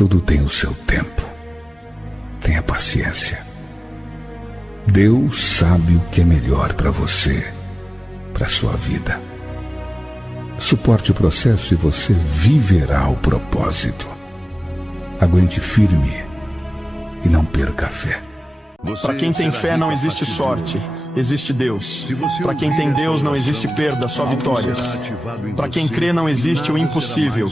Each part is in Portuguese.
Tudo tem o seu tempo. Tenha paciência. Deus sabe o que é melhor para você, para sua vida. Suporte o processo e você viverá o propósito. Aguente firme e não perca a fé. Para quem tem fé não existe sorte, existe Deus. Para quem tem Deus não existe perda, só vitórias. Para quem crê não existe o impossível.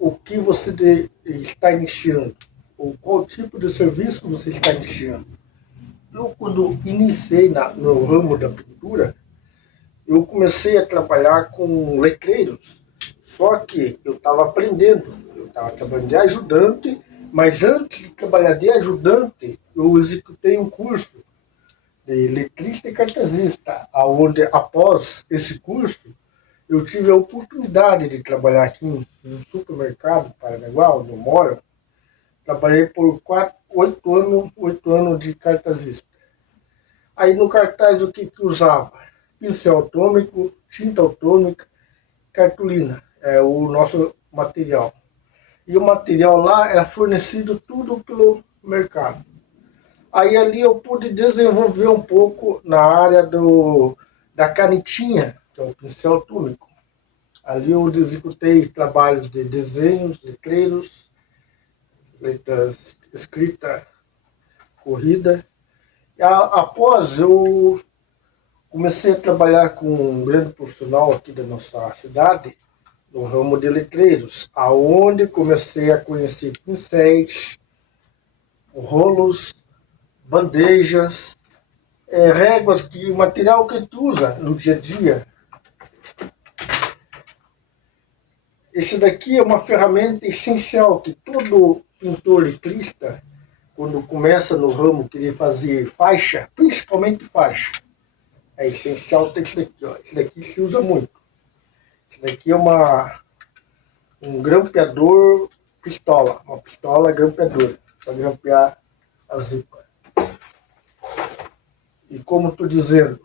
O que você está iniciando, ou qual tipo de serviço você está iniciando. Eu, quando iniciei no ramo da pintura, eu comecei a trabalhar com letreiros, só que eu estava aprendendo, eu estava trabalhando de ajudante, mas antes de trabalhar de ajudante, eu executei um curso de letrista e cartazista, onde após esse curso, eu tive a oportunidade de trabalhar aqui no supermercado Paranaguá, onde eu moro. Trabalhei por 8 anos de cartazista. Aí no cartaz o que usava? Pincel atômico, tinta atômica, cartolina, é o nosso material. E o material lá era fornecido tudo pelo mercado. Aí ali eu pude desenvolver um pouco na área da canetinha, que é o pincel atômico. Ali eu executei trabalhos de desenhos, letreiros, letras escrita, corrida. E após eu comecei a trabalhar com um grande profissional aqui da nossa cidade, no ramo de letreiros, aonde comecei a conhecer pincéis, rolos, bandejas, réguas, o material que tu usa no dia a dia. Esse daqui é uma ferramenta essencial que todo pintor letrista, quando começa no ramo querer fazer faixa, principalmente faixa, é essencial ter isso daqui. Ó. Esse daqui se usa muito. Esse daqui é um grampeador pistola, uma pistola grampeadora, para grampear as ripas. E como estou dizendo,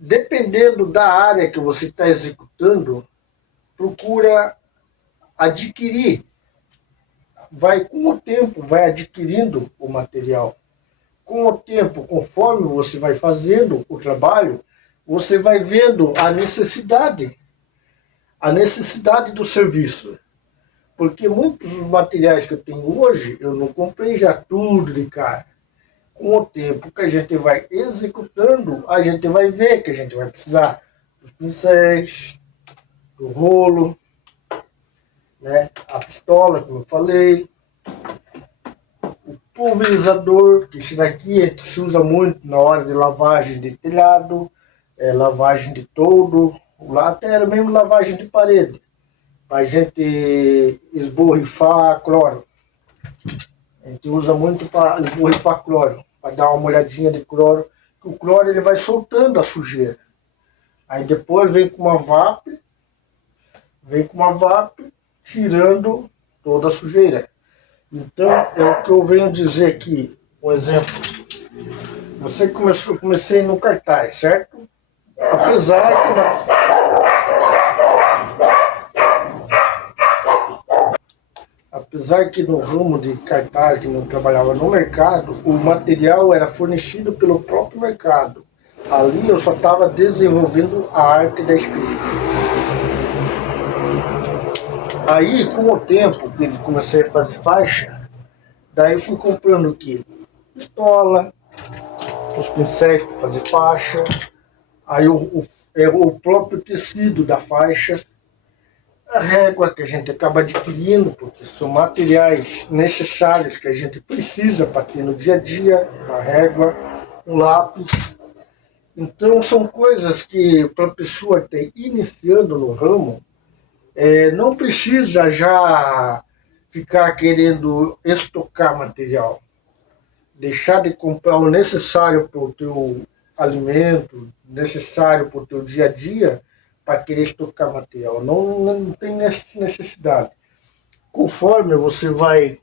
dependendo da área que você está executando, procura adquirir. Com o tempo, vai adquirindo o material. Com o tempo, conforme você vai fazendo o trabalho, você vai vendo a necessidade do serviço. Porque muitos dos materiais que eu tenho hoje, eu não comprei já tudo de cara. Com o tempo que a gente vai executando, a gente vai ver que a gente vai precisar dos pincéis, do rolo, né? A pistola, como eu falei, o pulverizador, que esse daqui se usa muito na hora de lavagem de telhado, lavagem de toldo, até mesmo lavagem de parede, para a gente esborrifar cloro. A gente usa muito para esborrifar cloro, para dar uma molhadinha de cloro, que o cloro ele vai soltando a sujeira. Aí depois vem com uma VAP, tirando toda a sujeira. Então, é o que eu venho dizer aqui. Um exemplo. Comecei no cartaz, certo? Apesar que no ramo de cartaz, que não trabalhava no mercado, o material era fornecido pelo próprio mercado. Ali eu só estava desenvolvendo a arte da escrita. Aí, com o tempo que comecei a fazer faixa, daí eu fui comprando o quê? Pistola, os pincéis para fazer faixa, aí o próprio tecido da faixa, a régua que a gente acaba adquirindo, porque são materiais necessários que a gente precisa para ter no dia a dia, uma régua, um lápis. Então são coisas que para a pessoa que está iniciando no ramo, não precisa já ficar querendo estocar material. deixar de comprar o necessário para o teu alimento, necessário para o teu dia a dia, para querer estocar material. Não tem necessidade. Conforme você vai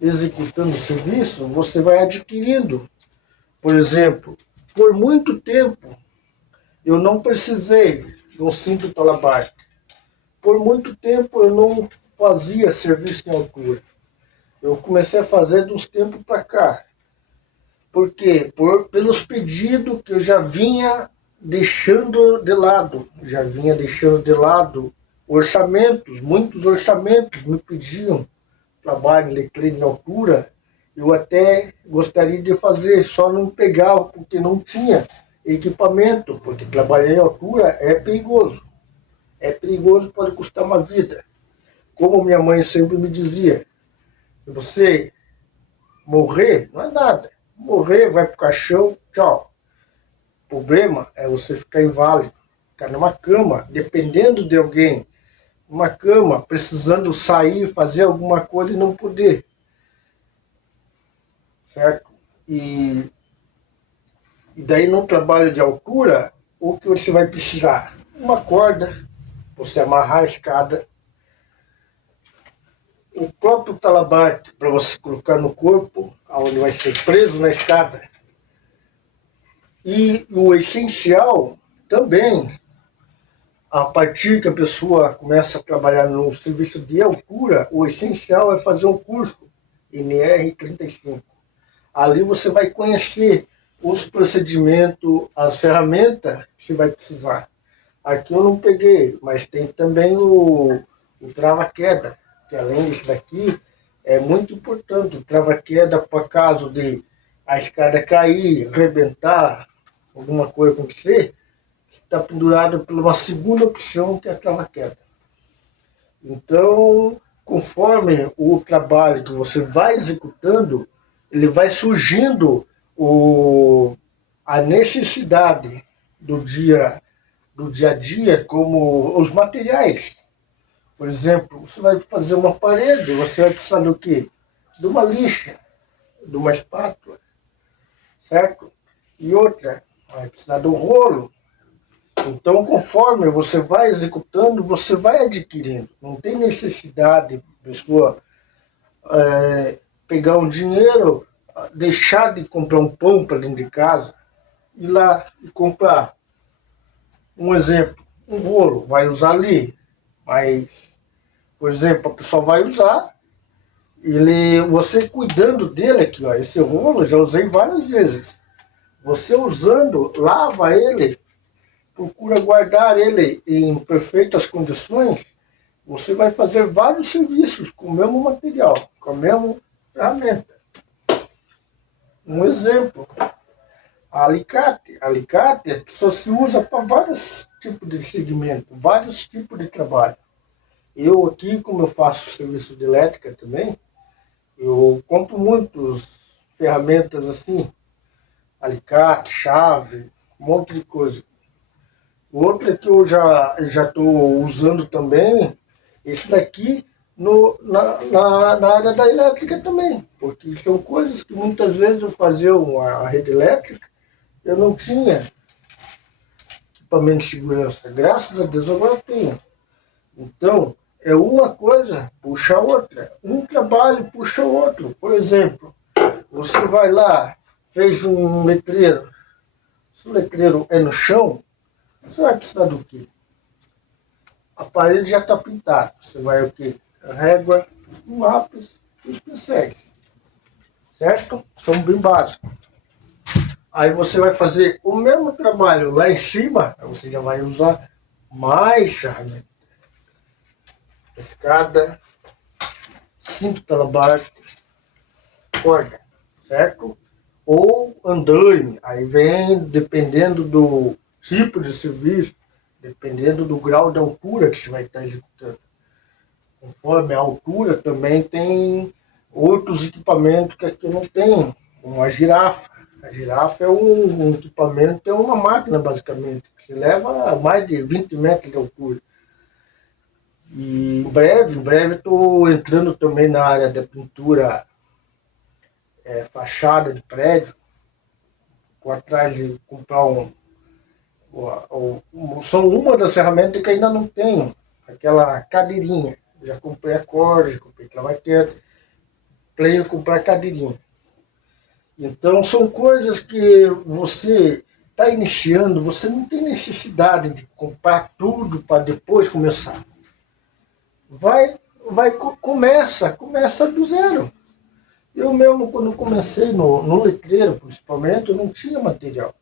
executando o serviço, você vai adquirindo. Por exemplo, por muito tempo, eu não precisei de um cinto talabarte. Por muito tempo, eu não fazia serviço em altura. Eu comecei a fazer de uns tempos para cá. Por quê? Pelos pedidos que eu já vinha deixando de lado. Já vinha deixando de lado orçamentos. Muitos orçamentos me pediam trabalho em letreiro em altura. Eu até gostaria de fazer, só não pegava porque não tinha equipamento, porque trabalhar em altura é perigoso. É perigoso, pode custar uma vida. Como minha mãe sempre me dizia, se você morrer, não é nada. Morrer, vai pro caixão, tchau. O problema é você ficar inválido, ficar numa cama, dependendo de alguém, numa cama, precisando sair, fazer alguma coisa e não poder. Certo? E daí no trabalho de altura, o que você vai precisar? Uma corda, você amarrar a escada, o próprio talabarte para você colocar no corpo, onde vai ser preso na escada. E o essencial também, a partir que a pessoa começa a trabalhar no serviço de altura, o essencial é fazer um curso NR35. Ali você vai conhecer os procedimentos, as ferramentas que você vai precisar. Aqui eu não peguei, mas tem também o trava-queda, que além disso daqui, é muito importante. O trava-queda, por caso de a escada cair, arrebentar, alguma coisa acontecer, está pendurado por uma segunda opção, que é a trava-queda. Então, conforme o trabalho que você vai executando, ele vai surgindo a necessidade do dia a dia, como os materiais. Por exemplo, você vai fazer uma parede, você vai precisar do quê? De uma lixa, de uma espátula, certo? E outra, vai precisar do rolo. Então, conforme você vai executando, você vai adquirindo. Não tem necessidade de pessoa pegar um dinheiro, deixar de comprar um pão para dentro de casa, ir lá e comprar. Um exemplo, um rolo, vai usar ali, mas, por exemplo, a pessoa vai usar, você cuidando dele aqui, ó, esse rolo eu já usei várias vezes. Você usando, lava ele, procura guardar ele em perfeitas condições, você vai fazer vários serviços com o mesmo material, com a mesma ferramenta. Um exemplo, alicate. Alicate só se usa para vários tipos de segmento, vários tipos de trabalho. Eu aqui, como eu faço serviço de elétrica também, eu compro muitas ferramentas assim, alicate, chave, um monte de coisa. Outra que eu já estou usando também, esse daqui na área da elétrica também, porque são coisas que muitas vezes eu fazia a rede elétrica, eu não tinha equipamento de segurança. Graças a Deus agora tenho. Então, é uma coisa puxa a outra. Um trabalho puxa o outro. Por exemplo, você vai lá, fez um letreiro. Se o letreiro é no chão, você vai precisar do quê? A parede já está pintada. Você vai o quê? A régua, um lápis e os pincéis. Certo? São bem básicos. Aí você vai fazer o mesmo trabalho lá em cima, você já vai usar mais ferramentas. Escada, cinto talabarte, corda, certo? Ou andaime, aí vem dependendo do tipo de serviço, dependendo do grau de altura que você vai estar executando. Conforme a altura também tem outros equipamentos que aqui não tem, como a girafa. A girafa é um equipamento, é uma máquina basicamente, que leva mais de 20 metros de altura. E em breve estou entrando também na área da pintura fachada de prédio, vou atrás de comprar são uma das ferramentas que ainda não tenho, aquela cadeirinha. Já comprei a corda, já comprei clavaqueta, tenho que comprar a cadeirinha. Então são coisas que você está iniciando, você não tem necessidade de comprar tudo para depois começar. Começa do zero. Eu mesmo, quando comecei no letreiro, principalmente, eu não tinha material.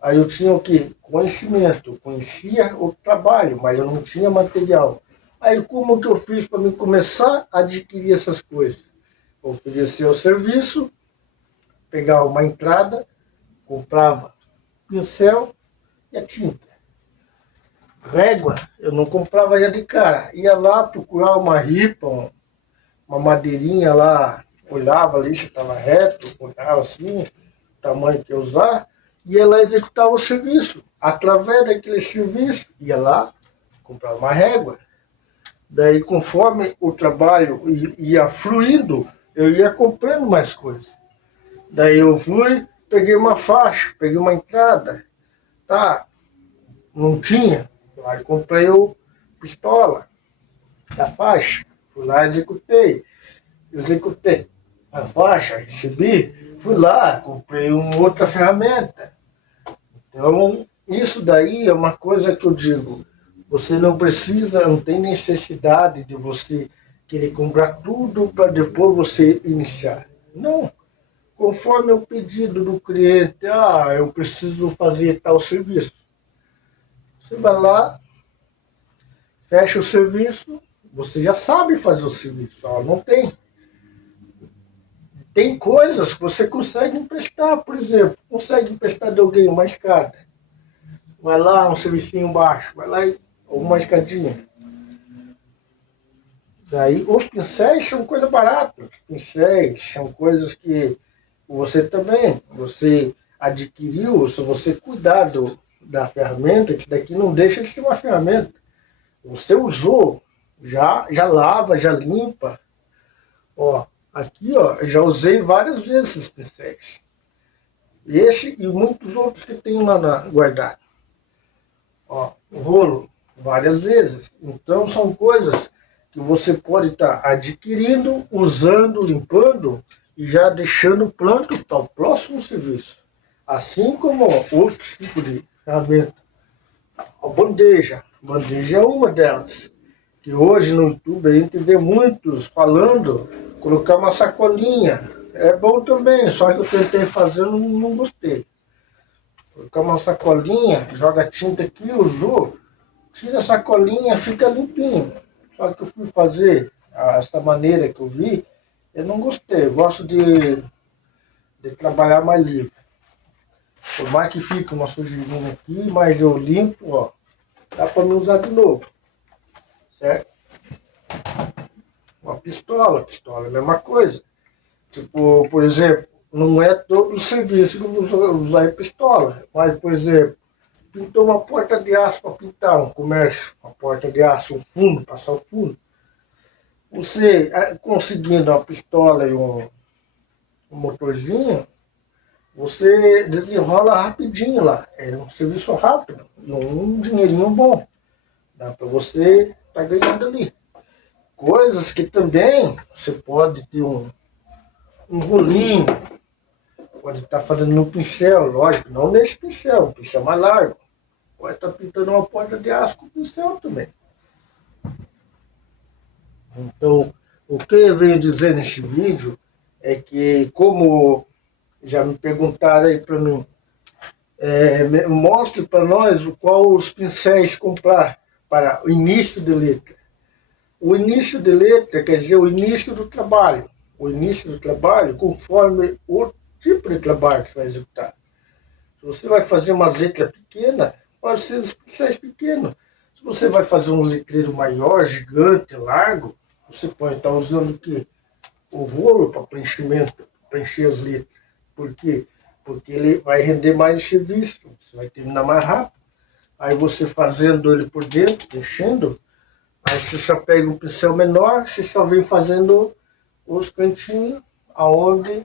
Aí eu tinha o quê? Conhecimento, conhecia o trabalho, mas eu não tinha material. Aí como que eu fiz para me começar a adquirir essas coisas? Oferecer o serviço, pegar uma entrada, comprava pincel e a tinta. Régua, eu não comprava já de cara. Ia lá procurar uma ripa, uma madeirinha lá, olhava ali se estava reto, olhava assim, o tamanho que eu usar, ia lá executar o serviço. Através daquele serviço, ia lá, comprava uma régua. Daí, conforme o trabalho ia fluindo, eu ia comprando mais coisas. Daí eu fui, peguei uma faixa, peguei uma entrada, tá? Não tinha. Aí comprei o pistola, a faixa, fui lá, executei a faixa, recebi, fui lá, comprei uma outra ferramenta. Então, isso daí é uma coisa que eu digo, você não precisa, não tem necessidade de você querer comprar tudo para depois você iniciar. Não. Conforme o pedido do cliente, eu preciso fazer tal serviço. Você vai lá, fecha o serviço, você já sabe fazer o serviço, não tem. Tem coisas que você consegue emprestar, por exemplo, consegue emprestar de alguém uma escada. Vai lá, um servicinho baixo, vai lá, ou uma escadinha. Daí, os pincéis são coisa barata. Os pincéis são coisas que você também, você adquiriu, se você cuidar da ferramenta, que daqui não deixa de ser uma ferramenta. Você usou, já lava, já limpa. Aqui, já usei várias vezes esses pincéis. Esse e muitos outros que tenho lá guardado. O rolo, várias vezes. Então, são coisas que você pode estar adquirindo, usando, limpando e já deixando pronto para o próximo serviço. Assim como outro tipo de ferramenta. A bandeja. Bandeja é uma delas. Que hoje no YouTube a gente vê muitos falando, colocar uma sacolinha. É bom também, só que eu tentei fazer e não gostei. Colocar uma sacolinha, joga tinta aqui, usou, tira a sacolinha, fica limpinho. Só que eu fui fazer essa maneira que eu vi, eu não gostei. Eu gosto de trabalhar mais livre. Por mais que fique uma sujeirinha aqui, mas eu limpo, dá para me usar de novo. Certo? Uma pistola é a mesma coisa. Tipo, por exemplo, não é todo o serviço que eu vou usar pistola. Mas, por exemplo, pintou uma porta de aço para pintar um comércio, uma porta de aço, um fundo, passar o fundo. Você conseguindo uma pistola e um motorzinho, você desenrola rapidinho lá. É um serviço rápido e um dinheirinho bom. Dá para você estar ganhando ali. Coisas que também você pode ter um rolinho, pode estar fazendo no pincel, lógico, não nesse pincel, um pincel mais largo. Pode estar pintando uma porta de aço com pincel também. Então, o que eu venho dizer nesse vídeo é que, como já me perguntaram aí para mim, mostre para nós qual os pincéis comprar para o início de letra. O início de letra quer dizer o início do trabalho. O início do trabalho conforme o tipo de trabalho que você vai executar. Se você vai fazer uma letra pequena, pode ser os pincéis pequenos. Se você vai fazer um letreiro maior, gigante, largo, você pode estar usando o quê? O rolo para preenchimento, preencher as letras. Por quê? Porque ele vai render mais serviço, você vai terminar mais rápido. Aí você fazendo ele por dentro, preenchendo, aí você só pega um pincel menor, você só vem fazendo os cantinhos aonde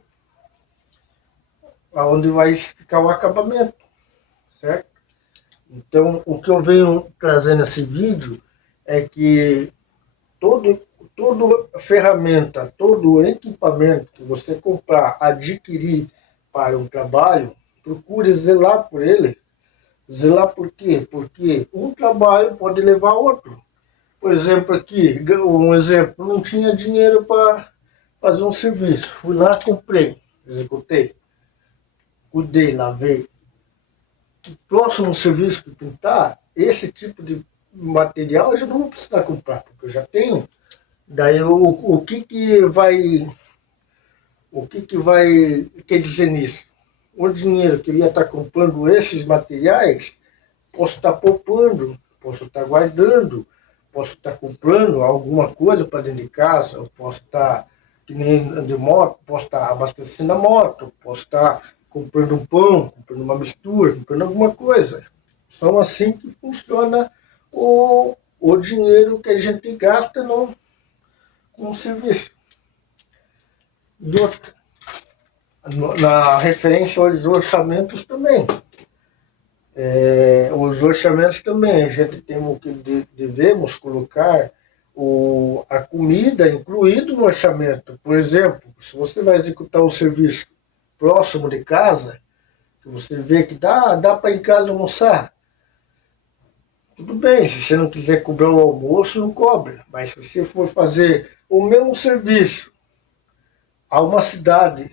aonde vai ficar o acabamento, certo? Então, o que eu venho trazendo nesse vídeo é que todo, toda ferramenta, todo equipamento que você comprar, adquirir para um trabalho, procure zelar por ele. Zelar por quê? Porque um trabalho pode levar a outro. Por exemplo, aqui, um exemplo, não tinha dinheiro para fazer um serviço. Fui lá, comprei, executei, cuidei, lavei. O próximo serviço que pintar, esse tipo de material eu já não vou precisar comprar, porque eu já tenho. Daí o que vai quer dizer nisso? O dinheiro que eu ia estar comprando esses materiais, posso estar poupando, posso estar guardando, posso estar comprando alguma coisa para dentro de casa, eu posso estar, que nem de moto, posso estar abastecendo a moto, posso estar comprando um pão, comprando uma mistura, comprando alguma coisa. São assim que funciona o dinheiro que a gente gasta com o serviço. E outra, na referência aos orçamentos também. Os orçamentos também, a gente tem que devemos colocar a comida incluído no orçamento. Por exemplo, se você vai executar um serviço próximo de casa, que você vê que dá para ir em casa almoçar, tudo bem, se você não quiser cobrar o almoço, não cobre. Mas se você for fazer o mesmo serviço a uma cidade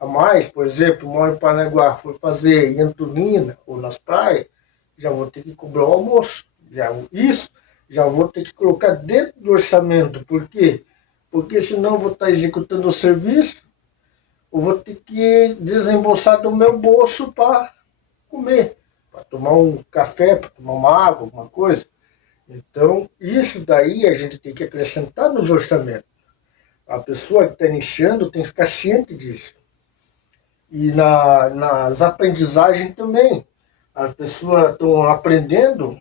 a mais, por exemplo, moro em Paranaguá, for fazer em Antonina ou nas praias, já vou ter que cobrar o almoço. Já vou ter que colocar dentro do orçamento. Por quê? Porque senão eu vou estar executando o serviço, eu vou ter que desembolsar do meu bolso para comer, para tomar um café, para tomar uma água, alguma coisa. Então, isso daí a gente tem que acrescentar nos orçamentos. A pessoa que está iniciando tem que ficar ciente disso. E nas aprendizagens também. As pessoas estão aprendendo,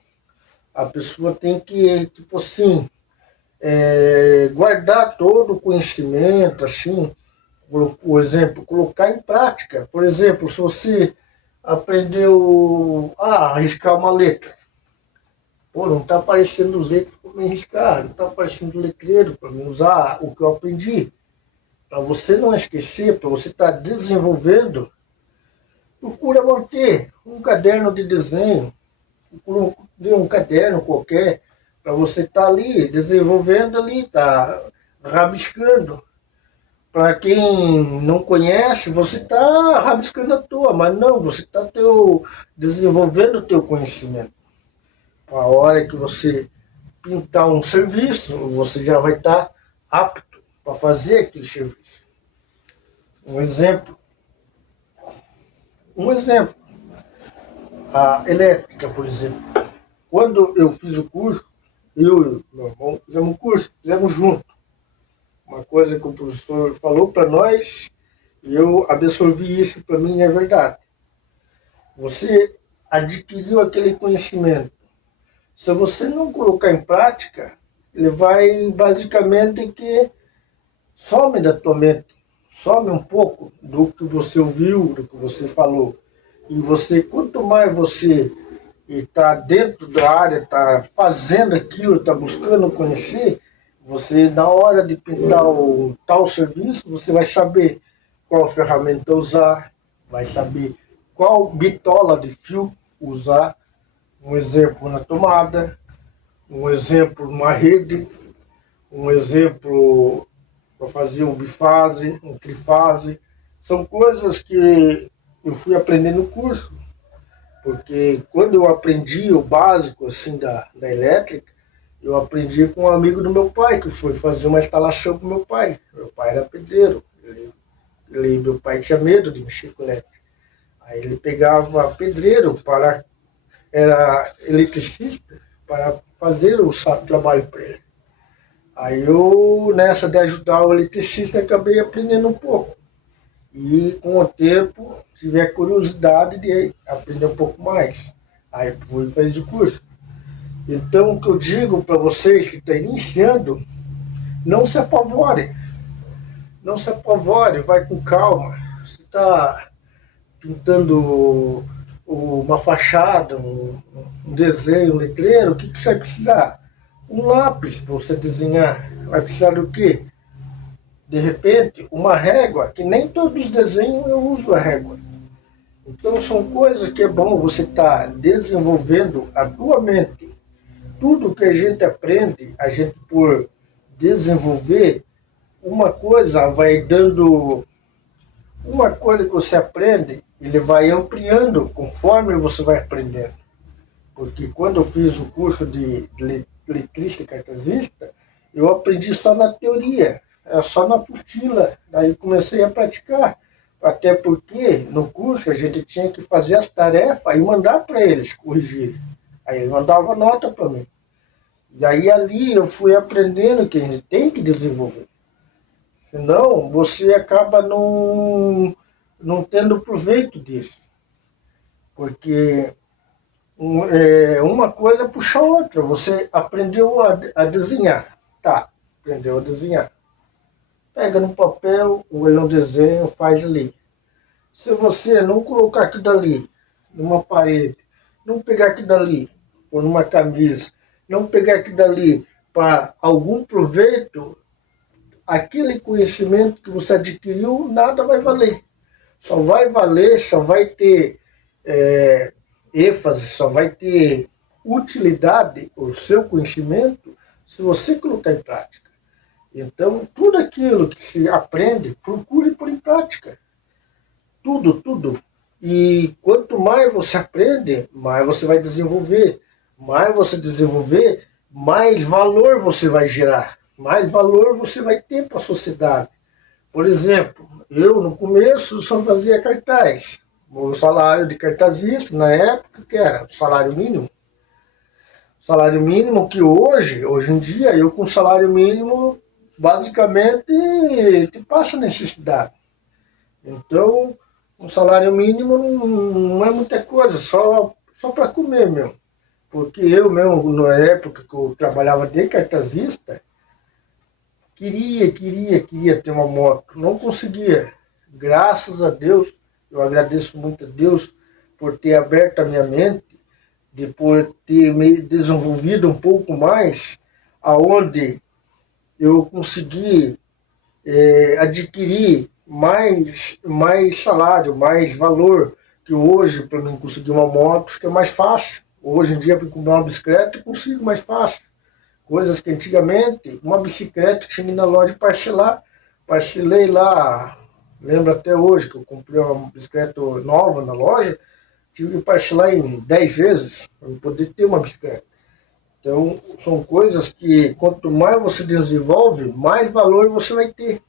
a pessoa tem que, tipo assim, guardar todo o conhecimento, assim, por exemplo, colocar em prática. Por exemplo, se você aprendeu a riscar uma letra, pô, não está aparecendo letra para me riscar, não está aparecendo letreiro para me usar o que eu aprendi. Para você não esquecer, para você estar desenvolvendo, procura manter um caderno de desenho, procura um caderno qualquer, para você estar ali desenvolvendo ali, tá rabiscando. Para quem não conhece, você está rabiscando à toa, mas não, você está desenvolvendo o teu conhecimento. A hora que você pintar um serviço, você já vai estar apto para fazer aquele serviço. Um exemplo, a elétrica, por exemplo. Quando eu fiz o curso, eu e meu irmão fizemos um curso, fizemos junto. Uma coisa que o professor falou para nós, e eu absorvi isso, para mim é verdade. Você adquiriu aquele conhecimento. Se você não colocar em prática, ele vai basicamente que some da tua mente, some um pouco do que você ouviu, do que você falou. E você, quanto mais você está dentro da área, está fazendo aquilo, está buscando conhecer, você, na hora de pintar o tal serviço, você vai saber qual ferramenta usar, vai saber qual bitola de fio usar, um exemplo na tomada, um exemplo numa rede, um exemplo para fazer um bifase, um trifase. São coisas que eu fui aprendendo no curso, porque quando eu aprendi o básico assim da elétrica, eu aprendi com um amigo do meu pai, que foi fazer uma instalação com meu pai. Meu pai era pedreiro, meu pai tinha medo de mexer com elétrica. Aí ele pegava pedreiro era eletricista, para fazer o trabalho para ele. Aí eu, nessa de ajudar o eletricista, acabei aprendendo um pouco. E com o tempo, tive a curiosidade de aprender um pouco mais. Aí fui fazer o curso. Então, o que eu digo para vocês que estão iniciando, não se apavore. Não se apavore, vai com calma. Você está pintando uma fachada, um desenho, um letreiro, o que você vai precisar? Um lápis para você desenhar. Vai precisar do quê? De repente, uma régua, que nem todos os desenhos eu uso a régua. Então são coisas que é bom você estar desenvolvendo a tua mente. Tudo que a gente aprende, a gente por desenvolver, uma coisa vai dando. Uma coisa que você aprende, ele vai ampliando conforme você vai aprendendo. Porque quando eu fiz o curso de letrista e cartesista, eu aprendi só na teoria, só na apostila. Daí comecei a praticar. Até porque no curso a gente tinha que fazer as tarefas e mandar para eles corrigir. Aí eles mandavam nota para mim. E aí ali eu fui aprendendo que a gente tem que desenvolver. Senão você acaba não tendo proveito disso. Porque uma coisa puxa a outra. Você aprendeu a desenhar. Tá, aprendeu a desenhar. Pega no papel, olha um desenho, faz ali. Se você não colocar aquilo dali numa parede, não pegar aquilo dali ou numa camisa, não pegar aquilo dali para algum proveito, aquele conhecimento que você adquiriu, nada vai valer. Só vai valer, só vai ter ênfase, só vai ter utilidade o seu conhecimento se você colocar em prática. Então, tudo aquilo que se aprende, procure pôr em prática. Tudo, tudo. E quanto mais você aprende, mais você vai desenvolver. Mais você desenvolver, mais valor você vai gerar. Mais valor você vai ter para a sociedade. Por exemplo, eu no começo só fazia cartaz. O salário de cartazista, na época, que era o salário mínimo. Salário mínimo que hoje em dia, eu com salário mínimo, basicamente, te passa necessidade. Então, um salário mínimo não é muita coisa, só para comer mesmo. Porque eu mesmo, na época que eu trabalhava de cartazista, queria ter uma moto, não conseguia. Graças a Deus, eu agradeço muito a Deus por ter aberto a minha mente, de por ter me desenvolvido um pouco mais, aonde eu consegui adquirir mais salário, mais valor, que hoje, para mim conseguir uma moto, fica mais fácil. Hoje em dia, para comprar uma bicicleta, eu consigo mais fácil. Coisas que antigamente, uma bicicleta tinha que ir na loja parcelar. Parcelei lá, lembro até hoje que eu comprei uma bicicleta nova na loja, tive que parcelar em 10 vezes para poder ter uma bicicleta. Então, são coisas que quanto mais você desenvolve, mais valor você vai ter.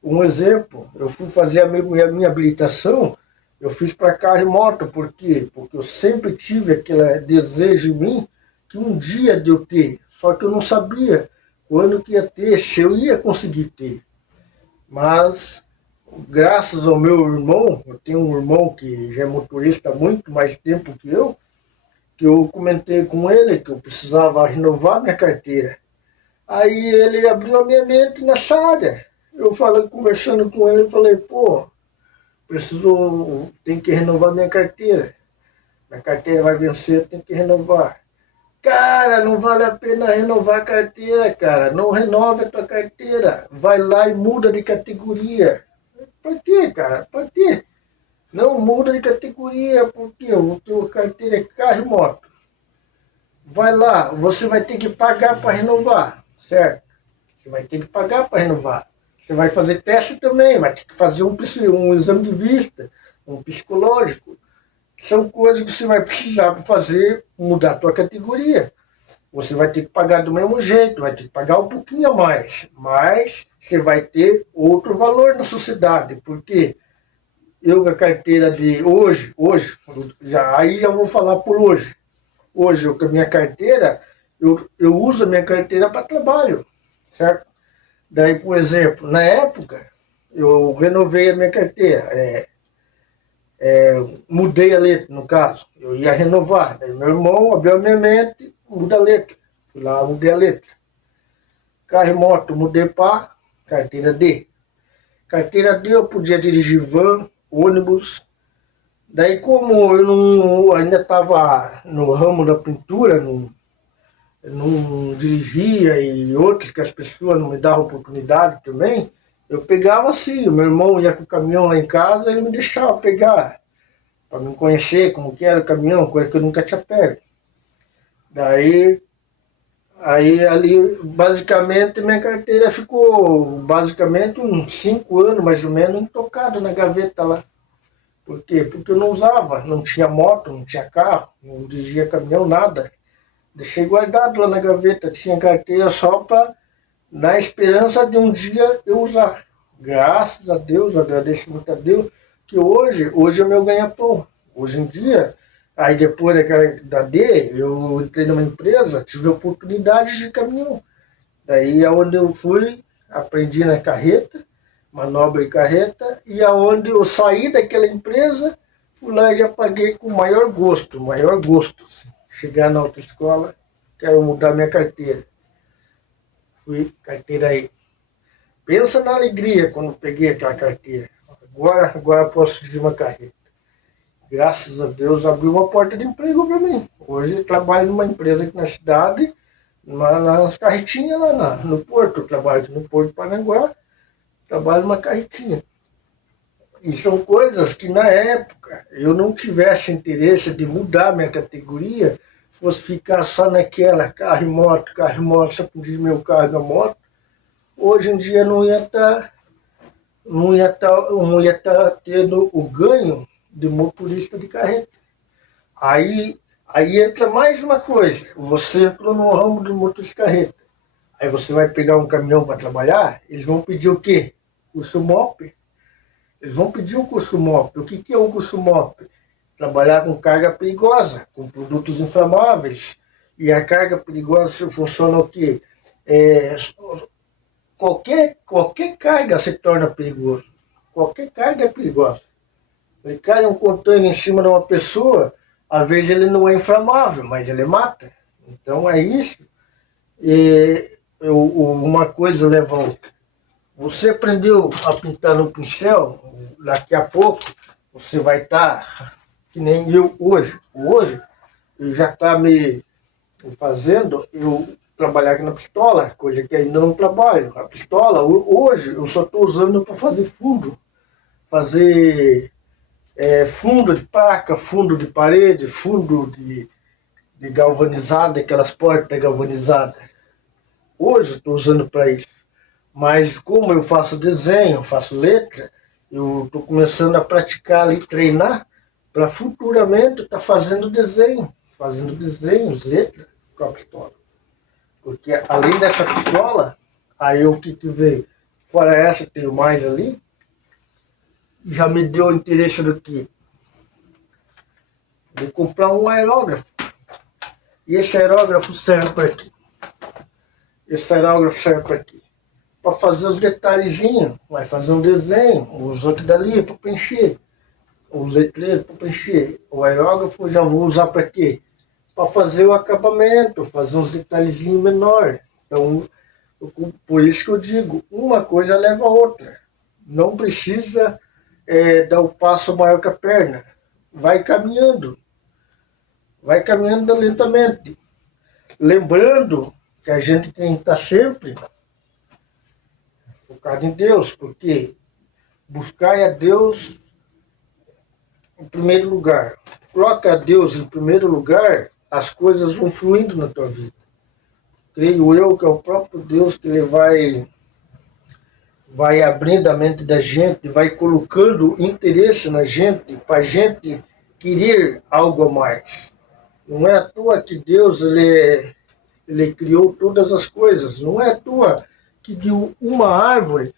Um exemplo, eu fui fazer a minha habilitação, eu fiz para carro e moto. Por quê? Porque eu sempre tive aquele desejo em mim que um dia de eu ter. Só que eu não sabia quando que ia ter, se eu ia conseguir ter. Mas, graças ao meu irmão, eu tenho um irmão que já é motorista há muito mais tempo que eu comentei com ele que eu precisava renovar minha carteira. Aí ele abriu a minha mente nessa área. Eu falei, conversando com ele, eu falei, pô, tem que renovar minha carteira. Minha carteira vai vencer, tem que renovar. Cara, não vale a pena renovar a carteira, cara. Não renove a tua carteira. Vai lá e muda de categoria. Pra quê, cara? Pra quê? Não muda de categoria, porque a tua carteira é carro e moto. Vai lá, você vai ter que pagar para renovar, certo? Você vai ter que pagar para renovar. Você vai fazer teste também, vai ter que fazer um exame de vista, um psicológico. São coisas que você vai precisar fazer, mudar a tua categoria. Você vai ter que pagar do mesmo jeito, vai ter que pagar um pouquinho a mais. Mas você vai ter outro valor na sociedade. Porque eu com a carteira de hoje, aí eu vou falar por hoje. Hoje, eu com a minha carteira, eu uso a minha carteira para trabalho, certo? Daí, por exemplo, na época, eu renovei a minha carteira, mudei a letra, no caso, eu ia renovar. Daí meu irmão abriu a minha mente, muda a letra. Fui lá, mudei a letra. Carro e moto, mudei para carteira D. Carteira D eu podia dirigir van, ônibus, Daí, como eu não, ainda estava no ramo da pintura, não dirigia e outros que as pessoas não me davam oportunidade também, eu pegava assim, o meu irmão ia com o caminhão lá em casa, ele me deixava pegar, para me conhecer como que era o caminhão, coisa que eu nunca tinha pego. Daí, aí ali, basicamente, minha carteira ficou, basicamente, uns 5 anos, mais ou menos, intocada na gaveta lá. Por quê? Porque eu não usava, não tinha moto, não tinha carro, não dirigia caminhão, nada. Deixei guardado lá na gaveta, tinha carteira só para, na esperança de um dia eu usar. Graças a Deus, agradeço muito a Deus, que hoje é o meu ganha-pão. Hoje em dia, aí depois da D, eu entrei numa empresa, tive oportunidade de caminhão. Daí é onde eu fui, aprendi na carreta, manobra e carreta, e aonde eu saí daquela empresa, fui lá e já paguei com o maior gosto, maior gosto. Chegar na autoescola, quero mudar minha carteira. Fui, carteira aí. Pensa na alegria quando peguei aquela carteira. Agora posso dirigir uma carreta. Graças a Deus abriu uma porta de emprego para mim. Hoje eu trabalho numa empresa aqui na cidade, nas carretinhas lá no Porto. Eu trabalho aqui no Porto de Paranaguá, trabalho numa carretinha. E são coisas que na época eu não tivesse interesse de mudar minha categoria, fosse ficar só naquela carro e moto, só pedir meu carro e minha moto, hoje em dia não ia tá tendo o ganho de motorista de carreta. Aí entra mais uma coisa, você entrou no ramo de motorista de carreta, aí você vai pegar um caminhão para trabalhar, eles vão pedir o quê? Curso MOP. Eles vão pedir um curso MOP. O que é um curso MOP? Trabalhar com carga perigosa, com produtos inflamáveis. E a carga perigosa funciona o quê? Qualquer carga se torna perigoso. Qualquer carga é perigosa. Ele cai um container em cima de uma pessoa, às vezes ele não é inflamável, mas ele mata. Então é isso. Uma coisa leva a outra. Você aprendeu a pintar no pincel, daqui a pouco você vai estar, que nem eu hoje. Hoje eu já está me fazendo eu trabalhar aqui na pistola, coisa que ainda não trabalho. A pistola, hoje eu só estou usando para fazer fundo. Fazer fundo de placa, fundo de parede, fundo de galvanizada, aquelas portas galvanizadas. Hoje eu estou usando para isso. Mas como eu faço desenho, faço letra, eu estou começando a praticar ali, treinar, para futuramente estar fazendo desenhos, letras com a pistola. Porque além dessa pistola, aí o que veio, fora essa, tenho mais ali, já me deu interesse do que? De comprar um aerógrafo. E esse aerógrafo serve para quê? Esse aerógrafo serve para quê? Para fazer os detalhezinhos, vai fazer um desenho, os outros dali para preencher, o letreiro para preencher. O aerógrafo eu já vou usar para quê? Para fazer o acabamento, fazer uns detalhezinhos menores. Então, por isso que eu digo, uma coisa leva a outra. Não precisa dar o passo maior que a perna. Vai caminhando lentamente. Lembrando que a gente tem que estar sempre focado em Deus, porque buscar a Deus em primeiro lugar. Coloca a Deus em primeiro lugar, as coisas vão fluindo na tua vida. Creio eu que é o próprio Deus que ele vai abrindo a mente da gente, vai colocando interesse na gente, para a gente querer algo a mais. Não é à toa que Deus ele criou todas as coisas. Não é à toa que de uma árvore,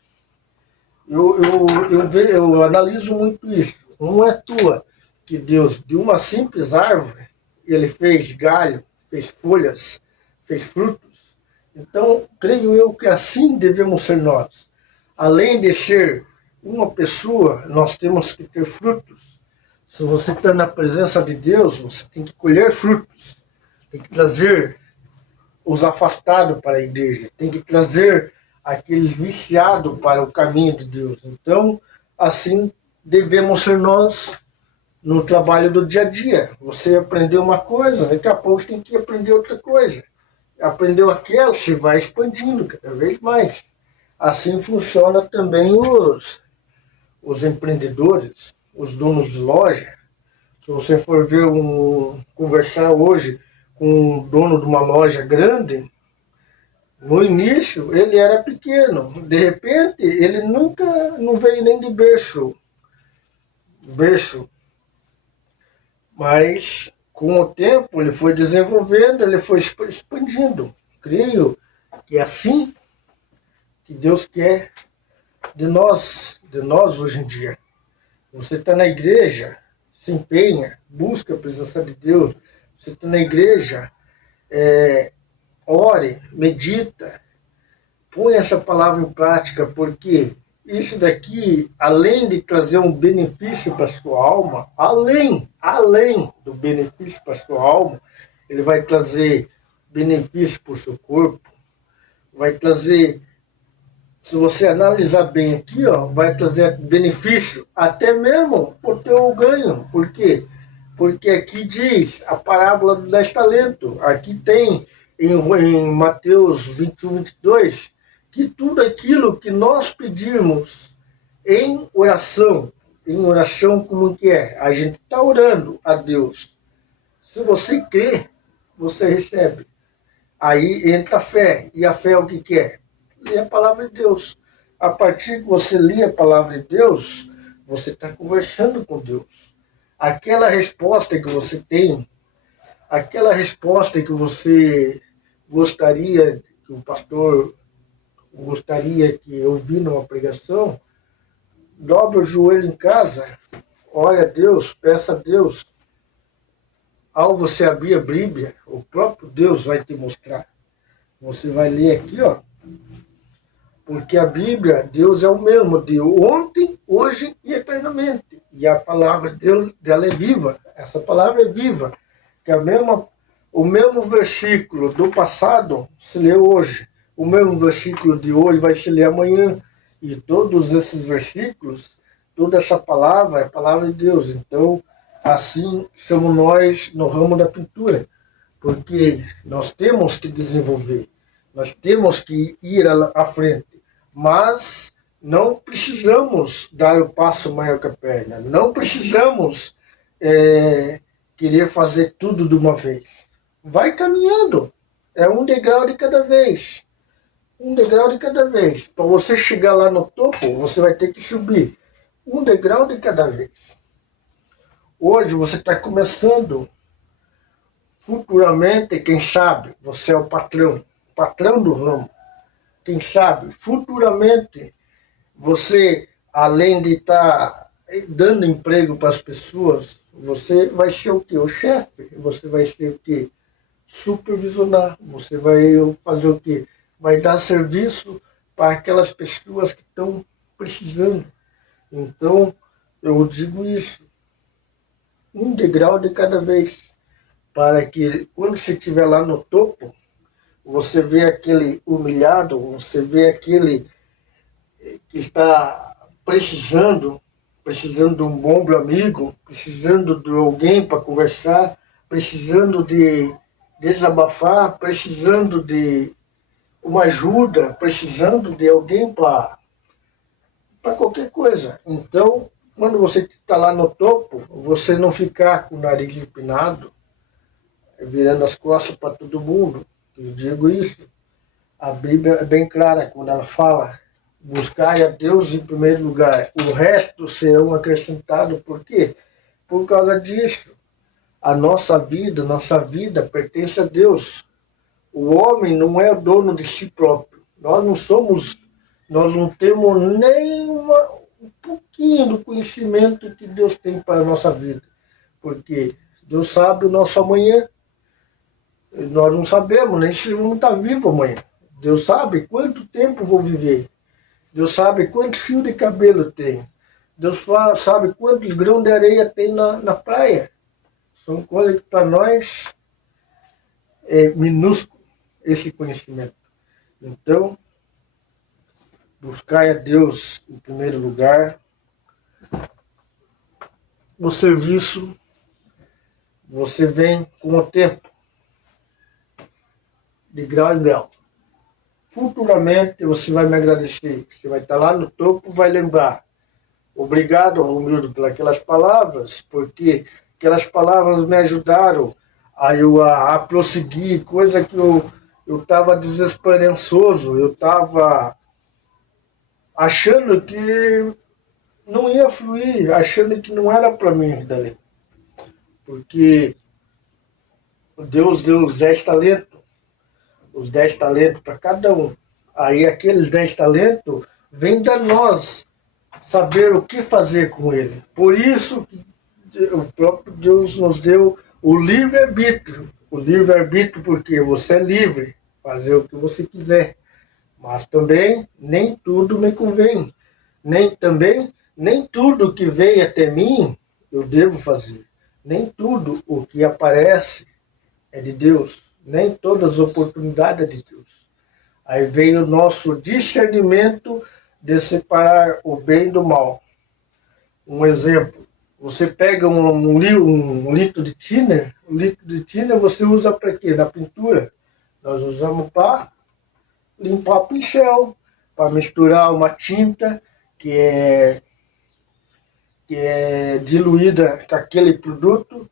eu analiso muito isso. Não é à toa que Deus, de uma simples árvore, ele fez galho, fez folhas, fez frutos. Então, creio eu que assim devemos ser nós. Além de ser uma pessoa, nós temos que ter frutos. Se você está na presença de Deus, você tem que colher frutos. Tem que trazer os afastados para a igreja. Tem que trazer aqueles viciados para o caminho de Deus. Então, assim devemos ser nós no trabalho do dia a dia. Você aprendeu uma coisa, daqui a pouco você tem que aprender outra coisa. Aprendeu aquela, você vai expandindo cada vez mais. Assim funciona também os empreendedores, os donos de loja. Se você for ver conversar hoje com um dono de uma loja grande, no início ele era pequeno. De repente, ele nunca não veio nem de berço, mas com o tempo ele foi desenvolvendo, ele foi expandindo. Creio que é assim que Deus quer de nós hoje em dia. Você está na igreja, se empenha, busca a presença de Deus. Você está na igreja, ore, medita, põe essa palavra em prática, porque isso daqui, além de trazer um benefício para a sua alma, além do benefício para a sua alma, ele vai trazer benefício para o seu corpo, vai trazer, se você analisar bem aqui, ó, vai trazer benefício até mesmo para o teu ganho. Por quê? Porque aqui diz a parábola do 10 talentos. Aqui tem em Mateus 21, 22, que tudo aquilo que nós pedirmos em oração como que é? A gente está orando a Deus. Se você crê, você recebe. Aí entra a fé. E a fé é o que é? Ler a palavra de Deus. A partir que você lê a palavra de Deus, você está conversando com Deus. Aquela resposta que você tem, aquela resposta que você gostaria, que o pastor gostaria que eu vi numa pregação, dobra o joelho em casa, ore a Deus, peça a Deus. Ao você abrir a Bíblia, o próprio Deus vai te mostrar. Você vai ler aqui, ó. Porque a Bíblia, Deus é o mesmo de ontem, hoje e eternamente. E a palavra dela é viva. Essa palavra é viva. Que o mesmo versículo do passado se lê hoje. O mesmo versículo de hoje vai se ler amanhã. E todos esses versículos, toda essa palavra é a palavra de Deus. Então, assim somos nós no ramo da pintura. Porque nós temos que desenvolver. Nós temos que ir à frente. Mas não precisamos dar o passo maior que a perna. Não precisamos querer fazer tudo de uma vez. Vai caminhando. É um degrau de cada vez. Um degrau de cada vez. Para você chegar lá no topo, você vai ter que subir. Um degrau de cada vez. Hoje você está começando. Futuramente, quem sabe, você é o patrão do ramo. Quem sabe, futuramente, você, além de estar dando emprego para as pessoas, você vai ser o quê? O chefe. Você vai ser o quê? Supervisionar. Você vai fazer o quê? Vai dar serviço para aquelas pessoas que estão precisando. Então, eu digo isso. Um degrau de cada vez. Para que, quando você estiver lá no topo, você vê aquele humilhado, você vê aquele que está precisando de um bom amigo, precisando de alguém para conversar, precisando de desabafar, precisando de uma ajuda, precisando de alguém para qualquer coisa. Então, quando você está lá no topo, você não ficar com o nariz empinado, virando as costas para todo mundo. Eu digo isso. A Bíblia é bem clara quando ela fala: buscai a Deus em primeiro lugar, o resto serão acrescentados. Por quê? Por causa disso. A nossa vida pertence a Deus. O homem não é dono de si próprio. Nós não temos nem um pouquinho do conhecimento que Deus tem para a nossa vida. Porque Deus sabe o nosso amanhã. Nós não sabemos nem se vamos estar vivos amanhã. Deus sabe quanto tempo vou viver. Deus sabe quantos fios de cabelo tenho. Deus sabe quantos grãos de areia tem na praia. São coisas que para nós é minúsculo esse conhecimento. Então, buscai a Deus em primeiro lugar. no serviço, você vem com o tempo, de grau em grau. Futuramente você vai me agradecer. Você vai estar lá no topo, vai lembrar. Obrigado, Romildo, pelas palavras, porque aquelas palavras me ajudaram a prosseguir, coisa que eu estava desesperançoso, eu estava achando que não ia fluir, achando que não era para mim dali. Porque Deus deu os 10 talentos para cada um. Aí aqueles 10 talentos vêm de nós saber o que fazer com ele. Por isso que o próprio Deus nos deu o livre-arbítrio. O livre-arbítrio porque você é livre, fazer o que você quiser. Mas também nem tudo me convém. Nem tudo que vem até mim eu devo fazer. Nem tudo o que aparece é de Deus. Nem todas as oportunidades é de Deus. Aí vem o nosso discernimento de separar o bem do mal. Um exemplo, você pega um litro de thinner, o litro de thinner você usa para quê? Na pintura. Nós usamos para limpar pincel, para misturar uma tinta que é diluída com aquele produto,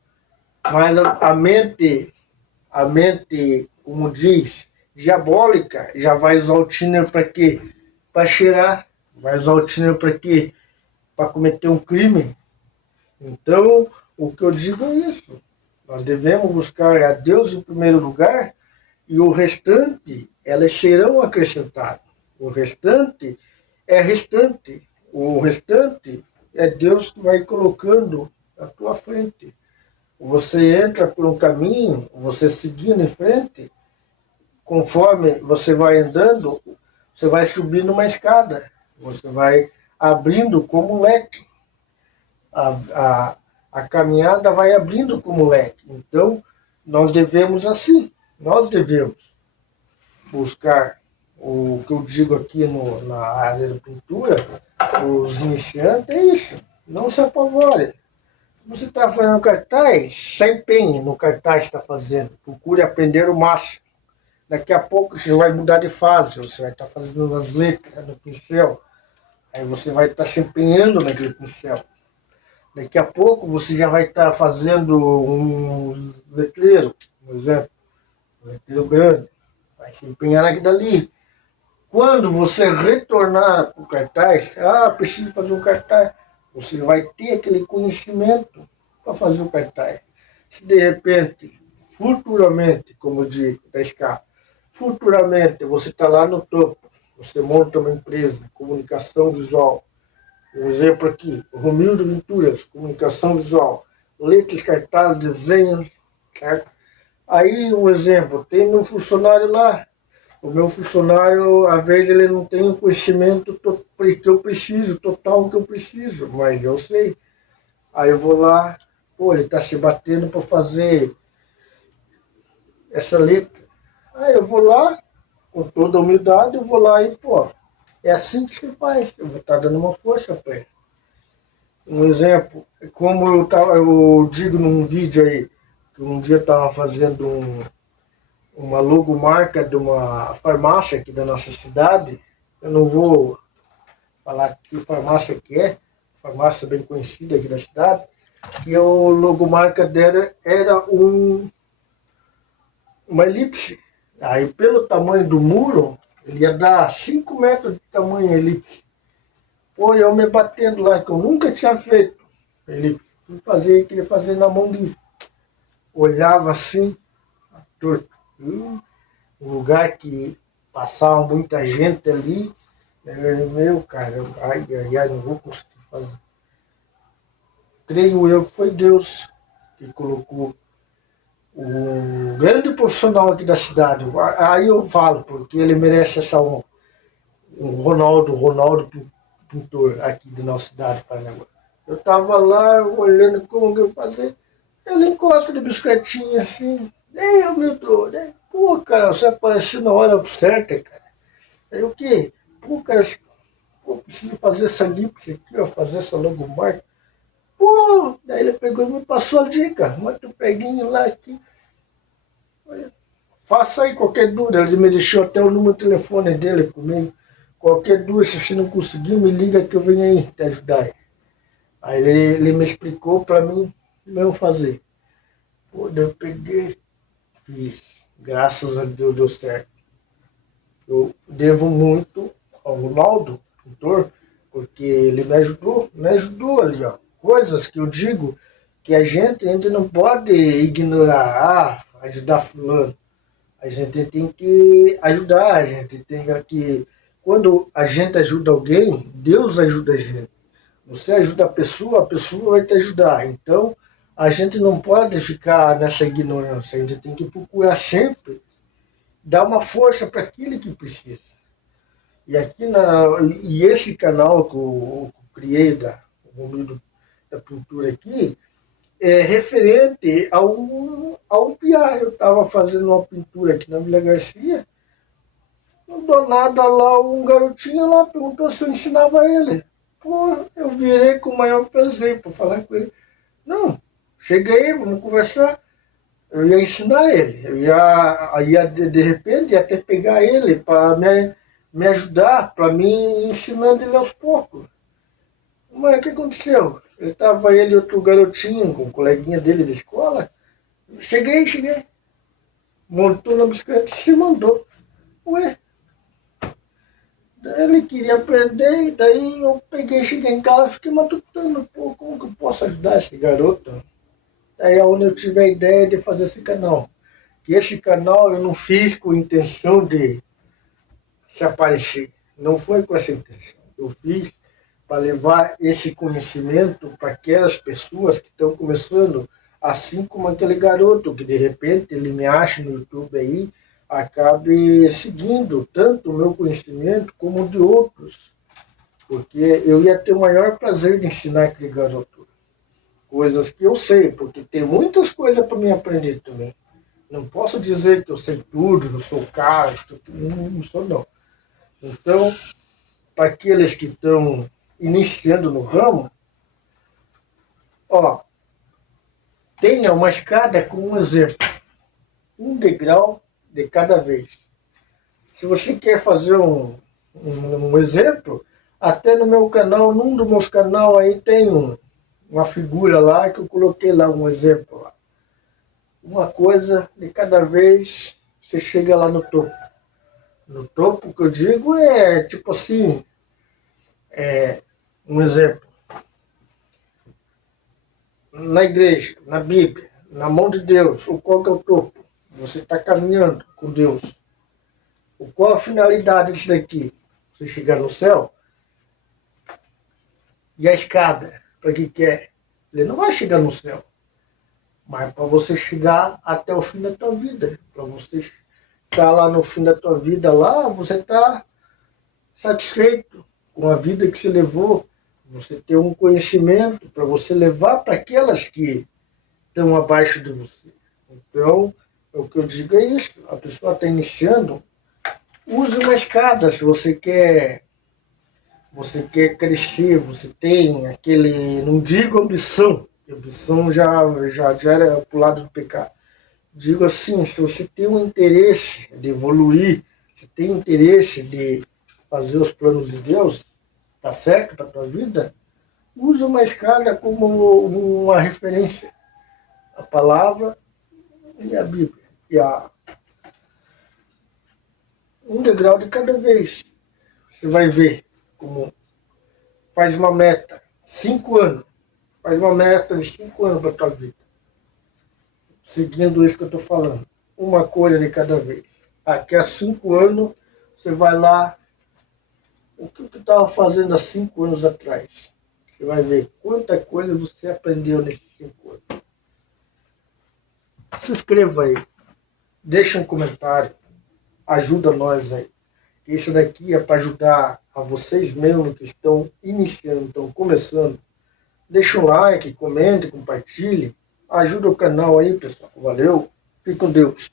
mas a mente, como diz, diabólica, já vai usar o thinner para quê? Para cheirar. Vai usar o thinner para quê? Para cometer um crime. Então, o que eu digo é isso. Nós devemos buscar a Deus em primeiro lugar e o restante, elas serão acrescentadas. O restante é restante. O restante é Deus que vai colocando à tua frente. Você entra por um caminho, você seguindo em frente, conforme você vai andando, você vai subindo uma escada, você vai abrindo como um leque. A caminhada vai abrindo como leque. Então, nós devemos buscar o que eu digo aqui na área da pintura, os iniciantes, é isso, não se apavore. Você está fazendo cartaz, se empenhe no cartaz que está fazendo, procure aprender o máximo. Daqui a pouco você vai mudar de fase, você vai estar fazendo as letras no pincel, aí você vai estar se empenhando naquele pincel. Daqui a pouco você já vai estar fazendo um letreiro, por exemplo, um letreiro grande, vai se empenhar naquilo dali. Quando você retornar para o cartaz, preciso fazer um cartaz, você vai ter aquele conhecimento para fazer o cartaz. Se de repente, futuramente, como eu digo, da escala, futuramente você está lá no topo, você monta uma empresa, comunicação visual. Um exemplo aqui, Romildo Venturas, comunicação visual, letras, cartazes, desenhos, certo? Aí, um exemplo, tem meu funcionário lá. O meu funcionário, às vezes, ele não tem o conhecimento que eu preciso, total que eu preciso, mas eu sei. Aí eu vou lá, ele está se batendo para fazer essa letra. Aí eu vou lá, com toda a humildade, eu vou lá e, é assim que se faz. Eu vou estar dando uma força para ele. Um exemplo, como eu digo num vídeo aí, que um dia eu estava fazendo uma logomarca de uma farmácia aqui da nossa cidade. Eu não vou falar que farmácia que é, farmácia bem conhecida aqui da cidade, que o logomarca dela era uma elipse. Aí, pelo tamanho do muro, ele ia dar 5 metros de tamanho elipse. Eu me batendo lá, que eu nunca tinha feito elipse. Queria fazer na mão livre. Olhava assim, torto. Um lugar que passava muita gente ali. Meu, cara, não vou conseguir fazer. Creio eu que foi Deus que colocou um grande profissional aqui da cidade. Aí eu falo, porque ele merece essa honra. O Ronaldo pintor aqui da nossa cidade, Paranaguá. Eu estava lá olhando como que eu fazia. Ele encosta de bicicletinha assim. Ei, Milton, cara, você apareceu na hora certa, cara. Aí o quê? Cara, preciso fazer essa elipse aqui, fazer essa logomarca. Pô, daí ele pegou e me passou a dica. Manda o preguinho lá aqui. Faça aí qualquer dúvida. Ele me deixou até o número de telefone dele comigo. Qualquer dúvida, se você não conseguir, me liga que eu venho aí te ajudar. Aí ele me explicou para mim mesmo fazer. Pô, daí eu peguei, fiz. Graças a Deus deu certo. Eu devo muito ao Ronaldo, pintor, porque ele me ajudou ali, ó. Coisas que eu digo que a gente não pode ignorar, ajudar fulano. A gente tem que ajudar, a gente tem que... Quando a gente ajuda alguém, Deus ajuda a gente. Você ajuda a pessoa vai te ajudar. Então, a gente não pode ficar nessa ignorância, a gente tem que procurar sempre dar uma força para aquele que precisa. E aqui e esse canal que eu criei da pintura aqui é referente ao piá. Eu estava fazendo uma pintura aqui na Vila Garcia, do nada lá, um garotinho lá perguntou se eu ensinava ele. Pô, eu virei com o maior prazer para falar com ele. Não, cheguei, vamos conversar. Eu ia ensinar ele, eu ia de repente ia até pegar ele para me ajudar, para mim ensinando ele aos poucos. Mas o que aconteceu? Ele e outro garotinho, com um coleguinha dele da escola. Cheguei. Montou na bicicleta e se mandou. Ué, daí ele queria aprender, e daí eu cheguei em casa e fiquei matutando, pô, como que eu posso ajudar esse garoto? Daí é onde eu tive a ideia de fazer esse canal. Que esse canal eu não fiz com intenção de se aparecer. Não foi com essa intenção. Eu fiz para levar esse conhecimento para aquelas pessoas que estão começando, assim como aquele garoto que de repente ele me acha no YouTube aí, acabe seguindo tanto o meu conhecimento como o de outros. Porque eu ia ter o maior prazer de ensinar aquele garoto coisas que eu sei, porque tem muitas coisas para mim aprender também. Não posso dizer que eu sei tudo, não sou caro, não sou não. Então, para aqueles que estão iniciando no ramo, ó, tenha uma escada com um exemplo, um degrau de cada vez. Se você quer fazer um exemplo, até no meu canal, num dos meus canais aí tem uma figura lá que eu coloquei lá um exemplo lá. Uma coisa de cada vez você chega lá no topo. No topo que eu digo é tipo assim, um exemplo. Na igreja, na Bíblia, na mão de Deus, o qual que é o topo? Você está caminhando com Deus. Qual a finalidade disso daqui? Você chegar no céu? E a escada, para que quer? Ele não vai chegar no céu. Mas para você chegar até o fim da tua vida. Para você estar lá no fim da tua vida, lá, você está satisfeito com a vida que você levou. Você ter um conhecimento para você levar para aquelas que estão abaixo de você. Então, o que eu digo é isso. A pessoa está iniciando, use uma escada se você quer crescer, você tem aquele, não digo ambição, ambição já era pro lado do pecado. Digo assim, se você tem um interesse de evoluir, se tem interesse de fazer os planos de Deus, tá certo para a tua vida, use uma escada como uma referência. A palavra e a Bíblia. Um degrau de cada vez. Você vai ver como faz uma meta, 5 anos. Faz uma meta de 5 anos para a tua vida. Seguindo isso que eu estou falando. Uma coisa de cada vez. Daqui a 5 anos, você vai lá. O que eu estava fazendo há 5 anos atrás? Você vai ver quanta coisa você aprendeu nesses 5 anos. Se inscreva aí. Deixa um comentário. Ajuda nós aí. Isso daqui é para ajudar a vocês mesmos que estão iniciando, estão começando. Deixa um like, comente, compartilhe. Ajuda o canal aí, pessoal. Valeu. Fique com Deus.